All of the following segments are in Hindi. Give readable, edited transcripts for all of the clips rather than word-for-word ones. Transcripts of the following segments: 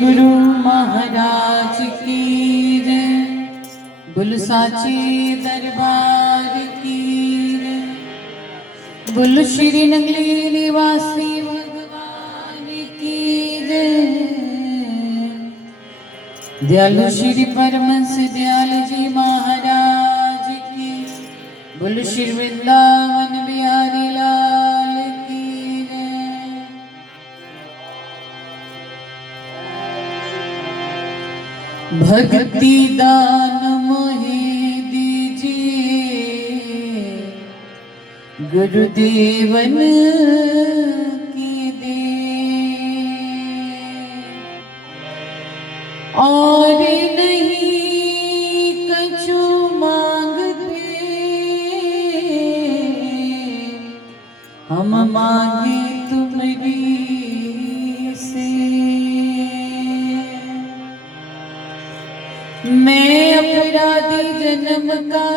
गुरु महाराज की जय। बोल साचे दरबार की जय। बोल श्री नगली निवासी भगवान की जय। दयालु श्री परमहंस दयाल जी महाराज की। बोल श्री वृंदावन बिहारी लाल की जय। भक्ति दान मोहि दीजिए गुरुदेवन की दे। और नहीं कछु मांगते हम मांगे तुम्हारी से। मैं अपराधी जन्म का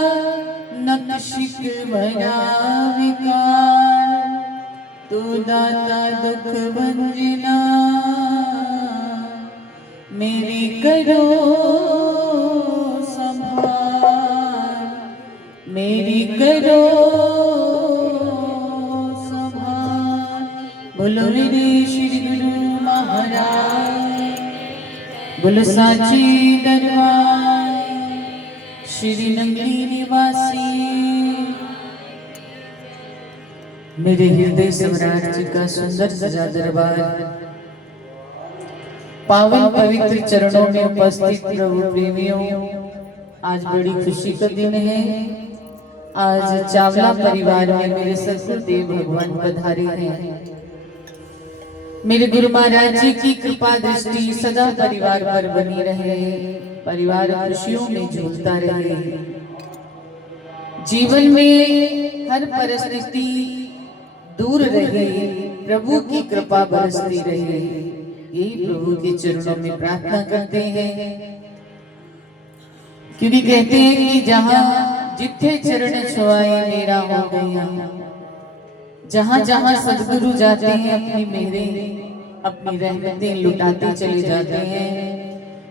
नक्शिक भरा विकार, तू दाता दुख भंजना मेरी करो संभाल, मेरी करो संभाल। बोलो रे श्री गुरु महाराज, बोलो साची दरबार श्री नगली निवासी। मेरे हृदय सम्राट जी का सुंदर सजा दरबार, पावन पवित्र चरणों में उपस्थित प्रभु प्रेमियों, आज बड़ी खुशी का दिन है। आज चावला परिवार में मेरे सदगुरुदेव भगवान पधारे हैं। मेरे गुरु महाराज जी की कृपा दृष्टि सदा परिवार पर बनी रहे, परिवार खुशियों में झूलता रहे, जीवन में हर परिस्थिति दूर रहे, प्रभु की कृपा बरसती रहे, यही प्रभु के चरणों में प्रार्थना करते हैं। क्योंकि कहते हैं कि जहां जिथे चरण छुआए मेरा हो गया, जहां जहां सदगुरु जाते हैं अपनी मेहरें अपनी रहमतें लुटाते चले जाते हैं।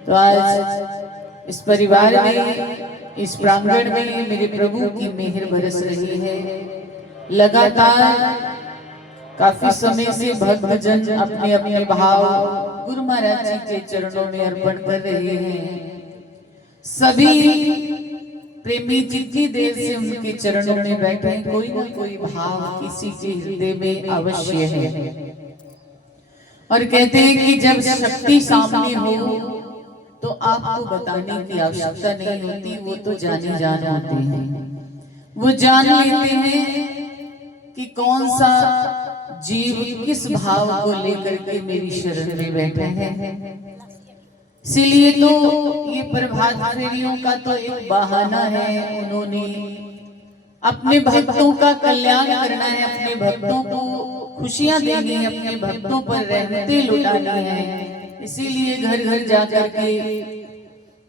तो आज इस परिवार में, इस प्रांगण में मेरे प्रभु की मेहर बरस रही है। लगातार काफी समय से भक्तजन अपने अपने भाव गुरु महाराज जी के चरणों में अर्पण कर रहे हैं। सभी प्रेमी जितनी देर से उनके चरणों में बैठे हैं, कोई न कोई भाव किसी के हृदय में अवश्य है। और कहते हैं कि जब शक्ति सामने हो तो आपको बताने की आवश्यकता नहीं होती, वो तो जाने जान होते हैं। वो जान लेते हैं कि कौन सा जीव किस भाव को लेकर के मेरी शरण में बैठे हैं। इसीलिए तो ये प्रभात फेरियों का तो एक बहाना है। उन्होंने अपने भक्तों का कल्याण करना है, अपने भक्तों को खुशियां देनी है, अपने भक्तों पर रहमतें लुटानी है। इसीलिए घर घर जाकर के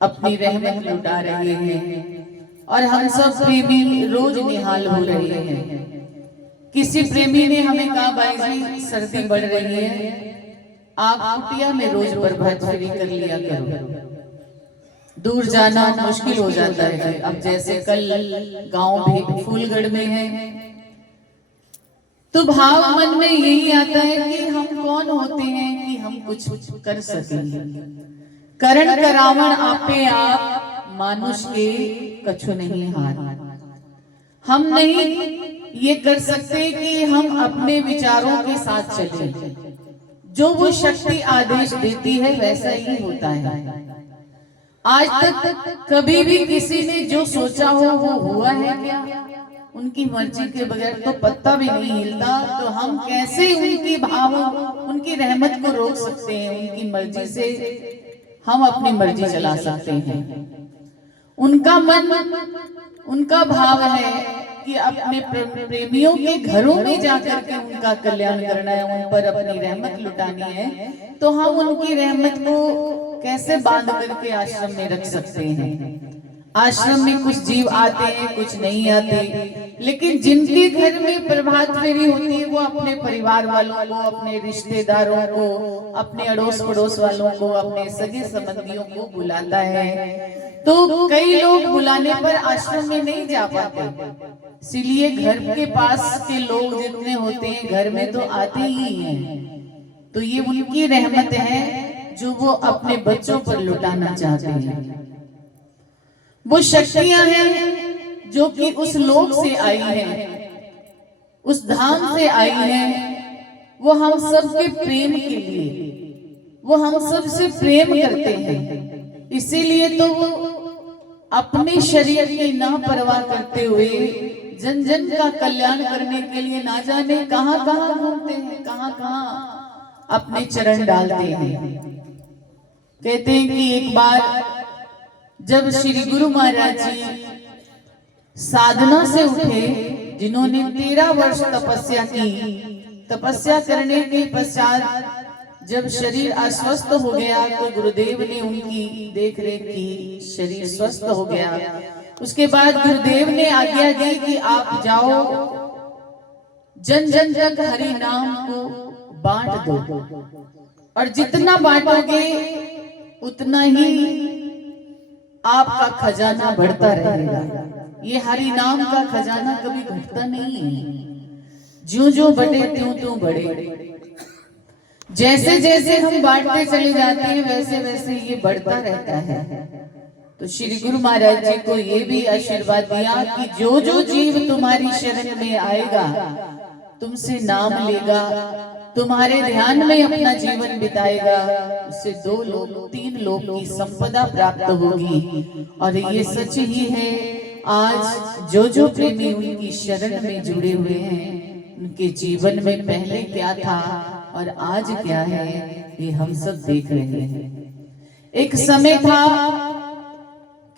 अपनी रहमत लुटा रहे हैं। और हम सब प्रेमी रोज निहाल हो रहे हैं। किसी प्रेमी ने हमें कहा, भाई जी सर्दी बढ़ रही है, आप कुटिया में रोज प्रभात फेरी कर लिया करो, दूर जाना मुश्किल हो जाता है। अब जैसे कल गांव भी फूलगढ़ में है, तो भाव मन में यही आता है कि हम कौन होते हैं कि हम कुछ कर सकें। करण करावण आपे आप, मानुष के कछु नहीं हार। हम नहीं ये कर सकते कि हम अपने विचारों के साथ चलें। जो वो शक्ति आदेश देती है वैसा ही होता है। आज तक कभी भी किसी ने जो सोचा हो वो हुआ है क्या? उनकी मर्जी के बगैर तो पत्ता भी नहीं हिलता। तो हम कैसे उनकी भाव, उनकी रहमत को रोक सकते हैं? उनकी मर्जी से हम अपनी मर्जी चला सकते हैं। उनका मन, उनका भाव है कि अपने प्रेमियों के घरों में जाकर के उनका कल्याण करना है, उन पर अपनी रहमत लुटानी है। तो हम उनकी रहमत को कैसे बांध करके आश्रम में रख सकते हैं? आश्रम में कुछ जीव आते हैं, कुछ नहीं आते, लेकिन जिनके घर में प्रभात फेरी होती है वो अपने परिवार वालों को, अपने रिश्तेदारों को, अपने अड़ोस पड़ोस वालों को, अपने सगे संबंधियों को बुलाता है। तो कई लोग बुलाने पर आश्रम में नहीं जा पाते, इसीलिए घर के पास के लोग जितने होते हैं घर में तो आते ही हैं। तो ये उनकी रहमत है जो वो अपने बच्चों पर लुटाना चाहते हैं। वो शक्तियां हैं जो कि उस लोक से आई हैं, उस धाम से आई हैं। वो हम सबके प्रेम के लिए, वो हम सबसे प्रेम करते हैं। इसीलिए तो वो अपने शरीर की ना परवाह करते हुए जन जन का कल्याण करने के लिए ना जाने कहां कहां घूमते हैं, कहां कहां अपने चरण डालते हैं। कहते हैं कि एक बार जब श्री गुरु महाराज जी साधना से उठे, जिन्होंने 13 वर्ष तपस्या की, तपस्या करने के पश्चात जब शरीर अस्वस्थ हो गया तो गुरुदेव ने उनकी देख रेख की, शरीर स्वस्थ हो गया। उसके बाद गुरुदेव ने आज्ञा दी कि आप जाओ जन जन तक हरि नाम को बांट दो, और जितना बांटोगे उतना ही आपका खजाना बढ़ता रहेगा। ये हरि नाम का खजाना कभी घटता नहीं है, ज्यों ज्यों बढ़े त्यों त्यों बढ़े। जैसे जैसे हम बांटते चले जाते हैं वैसे वैसे ये बढ़ता रहता है। तो श्री गुरु महाराज जी को ये भी आशीर्वाद दिया कि जो जो जीव तुम्हारी शरण में आएगा, तुमसे नाम लेगा, तुम्हारे ध्यान में अपना जीवन बिताएगा, उससे 2 लोक 3 लोक की संपदा प्राप्त होगी। और ये सच ही है। आज जो जो प्रेमी उनकी शरण में जुड़े हुए हैं, उनके जीवन में पहले क्या था और आज क्या है, ये हम सब देख रहे हैं। एक समय था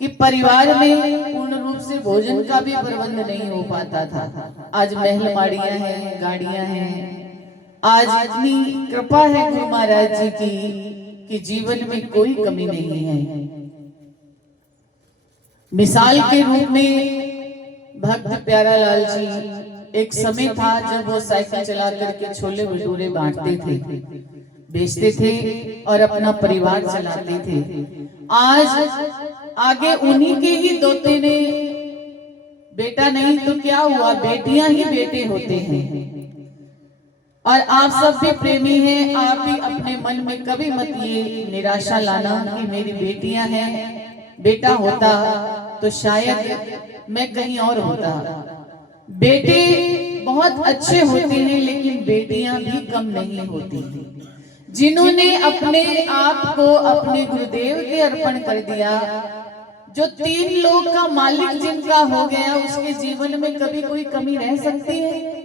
कि परिवार में पूर्ण रूप से भोजन का भी प्रबंध नहीं हो पाता था। आज महल माड़ियां हैं, गाड़ियां हैं। आज इतनी कृपा है गुरु महाराज जी की कि जीवन में कोई कमी नहीं है। मिसाल के रूप में भक्त प्यारालाल जी, एक समय था जब वो साइकिल चला करके छोले भटूरे बांटते थे, बेचते थे और अपना परिवार चलाते थे। आज आगे उन्हीं के ही दोते ने, बेटा नहीं तो क्या हुआ, बेटियां ही बेटे होते हैं। और आप सब भी प्रेमी हैं, आप भी अपने मन में कभी मत ये निराशा लाना कि मेरी बेटियां हैं, बेटा होता तो शायद मैं कहीं और होता। बेटे बहुत अच्छे होते हैं लेकिन बेटियां भी कम नहीं होती। जिन्होंने अपने आप को अपने गुरुदेव के अर्पण कर दिया, जो 3 लोक का मालिक जिनका हो गया, उसके जीवन में कभी कोई कमी रह सकती है?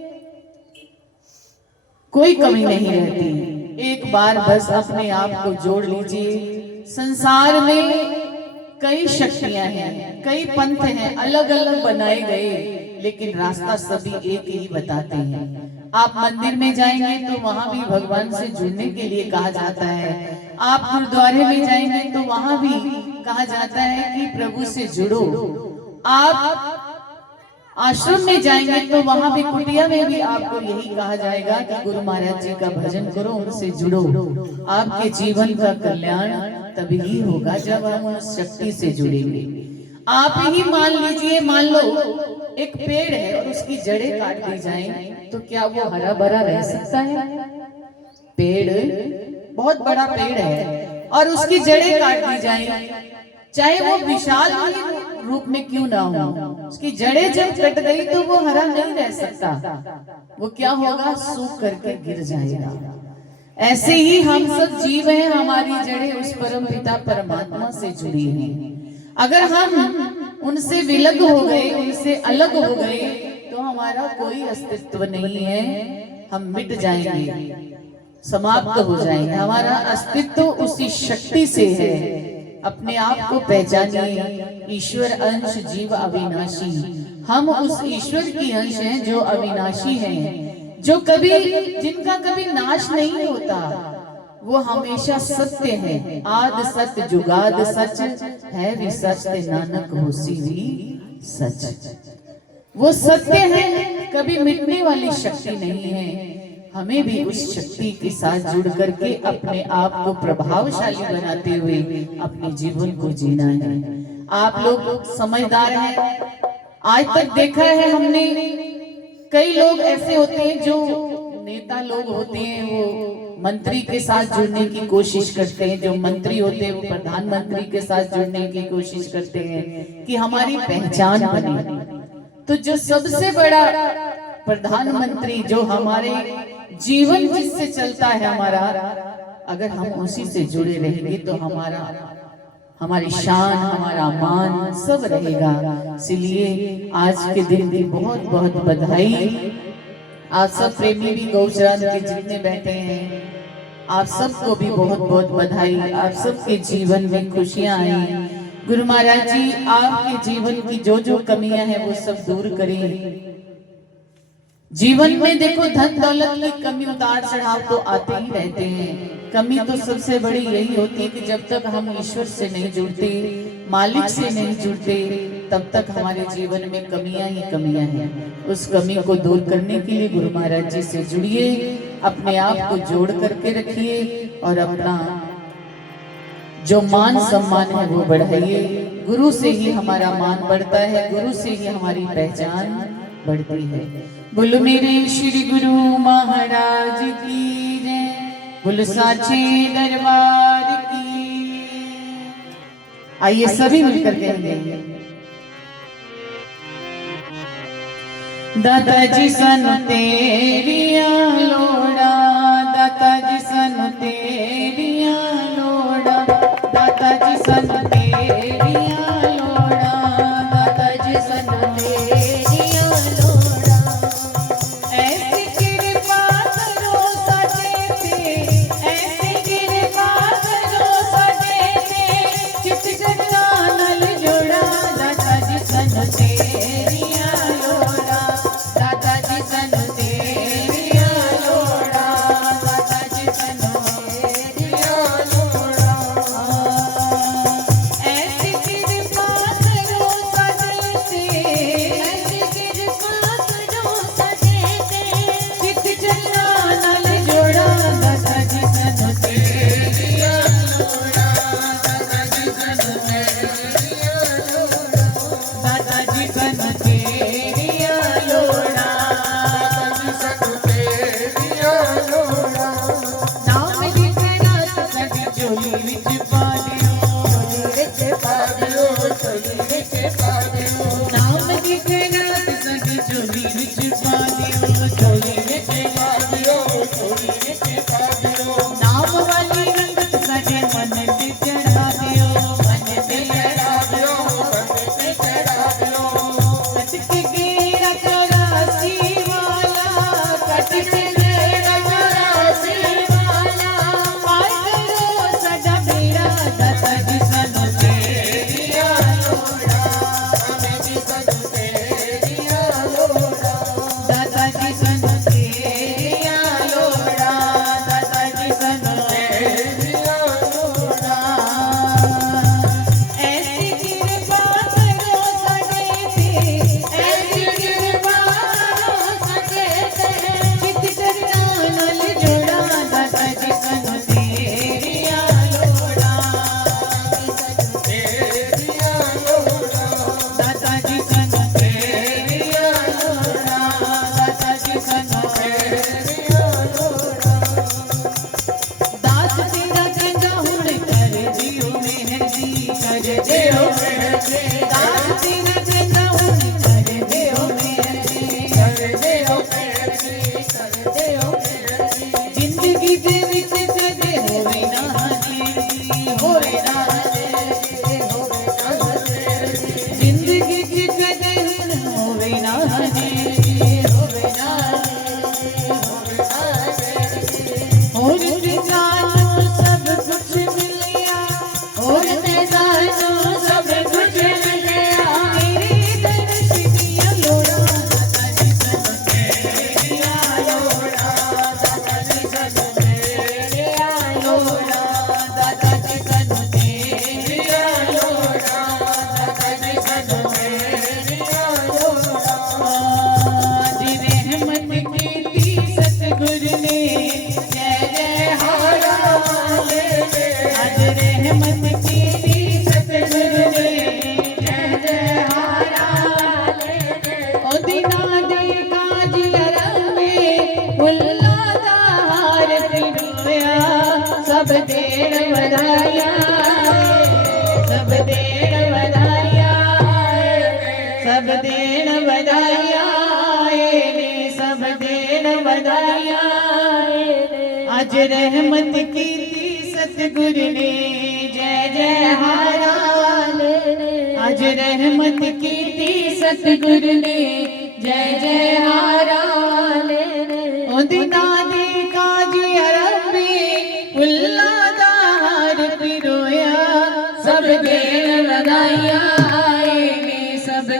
कोई कमी नहीं रहती। एक बार बस अपने आप को जोड़ लीजिए। संसार में कई शक्तियां हैं, कई पंथ हैं, अलग अलग बनाए गए, लेकिन रास्ता सभी एक ही बताते हैं। आप मंदिर में जाएंगे तो वहां भी भगवान से जुड़ने के लिए कहा जाता है। आप गुरुद्वारे में जाएंगे तो वहां भी कहा जाता है कि प्रभु से जुड़ो। आप आश्रम में जाएंगे तो वहां भी, कुटिया में भी आपको यही कहा जाएगा कि गुरु महाराज जी का भजन करो, उनसे जुड़ो। आपके जीवन का कल्याण तभी ही होगा जब हम उस शक्ति से जुड़ेंगे। आप ही मान लीजिए, मान लो एक पेड़ है और उसकी जड़ें काट दी जाएं तो क्या वो हरा भरा रह सकता है? पेड़ बहुत बड़ा पेड़ है और उसकी जड़ें काट दी जाएं, चाहे वो विशाल रूप में क्यों ना हो, उसकी जड़ें जब कट गई तो वो हरा नहीं रह सकता। वो क्या होगा? सूख करके गिर जाएगा। ऐसे ही हम सब जीव हैं, हमारी जड़ें उस परम पिता परमात्मा से जुड़ी हैं। अगर हम उनसे विलग हो गए, उनसे अलग हो गए तो हमारा कोई अस्तित्व नहीं है, हम मिट जाएंगे, समाप्त हो जाएंगे। हमारा अस्तित्व उसी शक्ति से है। अपने आप को पहचानिए, ईश्वर अंश जीव अविनाशी। हम उस ईश्वर की अंश हैं जो अविनाशी हैं, जो कभी, जिनका कभी नाश नहीं होता। वो हमेशा सत्य है। आद सत्य जुगाद सच है, भी सच नानक होसी भी सच। वो सत्य है, कभी मिटने वाली शक्ति नहीं है। हमें भी उस शक्ति के साथ जुड़ करके अपने आप को प्रभावशाली बनाते हुए अपने जीवन को जीना है। आप लोग समझदार हैं। आज तक देखा है हमने, कई लोग ऐसे होते हैं जो नेता लोग होते हैं, वो मंत्री के साथ जुड़ने की कोशिश करते हैं। जो मंत्री होते हैं वो प्रधानमंत्री के साथ जुड़ने की कोशिश करते हैं कि हमारी पहचान बने। तो जो सबसे बड़ा प्रधानमंत्री, जो हमारे जीवन जिससे चलता है हमारा, अगर हम उसी से जुड़े रहेंगे तो हमारी शान, हमारा मान सब रहेगा। इसलिए आज के दिन की बहुत बहुत बधाई। आप सब प्रेमी भी गौचरण के जितने बैठे हैं, आप सबको भी बहुत बहुत बधाई। आप सबके जीवन में खुशियां आई। गुरु महाराज जी आपके जीवन की जो जो कमियां हैं वो सब दूर करें। जीवन में देखो, धन दौलत की कमी उतार चढ़ाव तो आते ही रहते हैं। कमी तो सबसे बड़ी यही होती है कि जब तक हम ईश्वर से नहीं जुड़ते, मालिक से नहीं जुड़ते, तब तक हमारे जीवन में कमियां ही कमियां हैं। उस कमी को दूर करने के लिए गुरु महाराज जी से जुड़िए, अपने आप को जोड़ करके रखिए और अपना जो मान सम्मान है वो बढ़ाइए। गुरु से ही हमारा मान बढ़ता है, गुरु से ही हमारी पहचान बढ़ती है। बोलो मेरे श्री गुरु महाराज की जय, बोलो साचे दरबार की। आइए सभी मिलकर कहेंगे, दाता जी सन तेरिया लोड़ा, दाता जी सन तेरिया लोड़ा, दाता जी सन तेरिया लोड़ा, दाता जी सन तेरिया लोड़ा। ऐसी कृपा करो साडे ते, ऐसी कृपा करो साडे ते, चित जगना नल जोड़ा, दाता जी सन तेरिया लोड़ा, दाता जी सन तेरिया लोड़ा, दाता जी सन तेरिया लोड़ा। ऐसी कृपा करो साडे ते, ऐसी कृपा करो साडे ते, चित जगना नल जोड़ा, दाता जी सन तेरिया लोड़ा, दाता जी सन तेरिया लोड़ा, दाता जी सन तेरिया लोड़ा, दाता जी सन तेरिया लोड़ा। नाम लिखना तो साडी झोली विच पा दियो, झोली विच पा दियो, झोली विच पा दियो। नाम लिखना तो साडी झोली विच पा दियो, झोली विच पा दियो, झोली विच पा दियो। नाम वाली रंगत साडे मन ते चढ़ा दियो, मन ते चढ़ा दियो, मन ते चढ़ा दियो। कट के गेरा चौरासी वाला, कट के गेरा चौरासी वाला, पार करो साडा बेड़ा, दाता जी सन तेरिया लोड़ा, दाता जी सन तेरिया लोड़ा, दाता जी सन तेरिया लोड़ा, दाता जी सन तेरिया लोड़ा। ऐसी कृपा करो साडे ते, ऐसी कृपा करो साडे ते, चित जगना नल जोड़ा, दाता जी सन तेरिया लोड़ा, तेरिया लोड़ा, दाता जी सन तेरिया लोड़ा, दाता जी सन तेरिया लोड़ा। दास तेरा कहंदा हुण कर दियो मेहर जी, कर दियो मेहर जी। दास तेरा कहंदा हुण कर दियो मेहर जी, कर दियो मेहर जी, कर दियो मेहर जी। जिंदगी दे विच कदे होवे ना हाजिर जी, होवे ना हाजिर जी, होवे ना हाजिर जी। जिंदगी च कदे हुण होवे ना हाजिर जी, होवे ना हाजिर जी, होवे ना हाजिर जी। होर ते जानो सब कुछ मिलिया, होर ते जानो सब कुछ मिलिया। रहमत की दी सतगुरु ने जय जय हारा ओ दिना दे काज अरमे फुल्ला दा हार पिरोया सब देण वधाया सब देण वधाया सब देण वधाया ने सब देण वधाया आज रहमत की दी सतगुरु ने जय जय हारा आज रहमत की दी सतगुरु ने जय जय हारा ओ दिना दे काज अरबे फुल्ला दा हार पिरोया सब देण वधाया ने सब